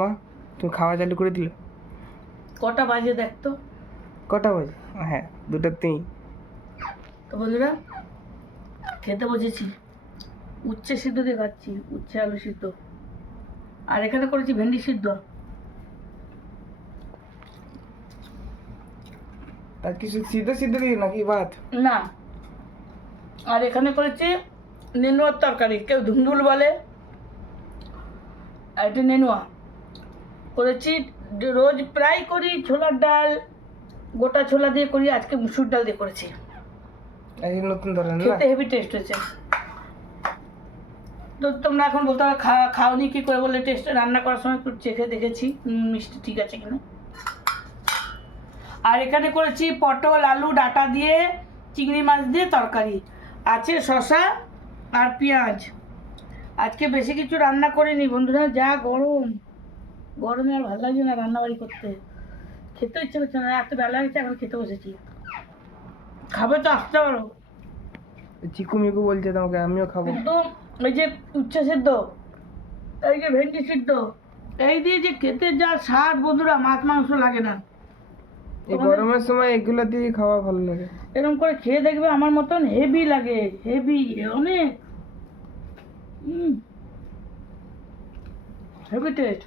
মা তুমি খাওয়া চালু করে দিলে? কটা বাজে দেখ তো। কটা বাজে? হ্যাঁ 2:03। তো বন্ধুরা খেতে বসেছি, উচ্ছে সিদ্ধ দিয়ে খাচ্ছি, উচ্ছে আলু সিদ্ধ। আর এখানে করেছি ভেন্ডি সিদ্ধ। আর কিছু সিদ্ধ সিদ্ধ দিয়ে নাকি ভাত? না, আর এখানে করেছি নেনুয়ার তরকারি, কেউ ধুন্দুল বলে, আর এটা নেনুয়া করেছি। রোজ প্রায় করি ছোলার ডাল, গোটা ছোলা দিয়ে করি, আজকে মুসুর ডাল দিয়ে করেছি। এই নতুন ধরেন না? খেতে হেভি টেস্ট হয়েছে। তো তোমরা এখন বলতে পারো খাওনি কি করে, বলে টেস্ট রান্না করার সময় একটু চেখে দেখেছি মিষ্টি ঠিক আছে কিনা। আর এখানে করেছি পটল আলু ডাঁটা দিয়ে চিংড়ি মাছ দিয়ে তরকারি, আছে শসা আর পেঁয়াজ। আজকে বেশি কিছু রান্না করিনি বন্ধুরা, যা গরম, গরমে আর ভালো লাগছে না রান্নাবাড়ি করতে, খেতে ইচ্ছে করছে না। এত বেলা হয়েছে এখন খেতে বসেছি, খাবে তো আসতে পারো। চিকু মিকু বলছে তোমাকে, আমিও খাবো। একদম এই যে উচ্ছে সিদ্ধ, এই যে ভেন্ডি সিদ্ধ, এই দিয়ে যে খেতে যা স্বাদ বন্ধুরা, মাছ মাংস লাগে না। এই গরমের সময় এগুলো দিয়ে খাওয়া ভালো লাগে। এরকম করে খেয়ে দেখবে, আমার মতন হেভি লাগে, হেভি অনেক হেভি টেস্ট।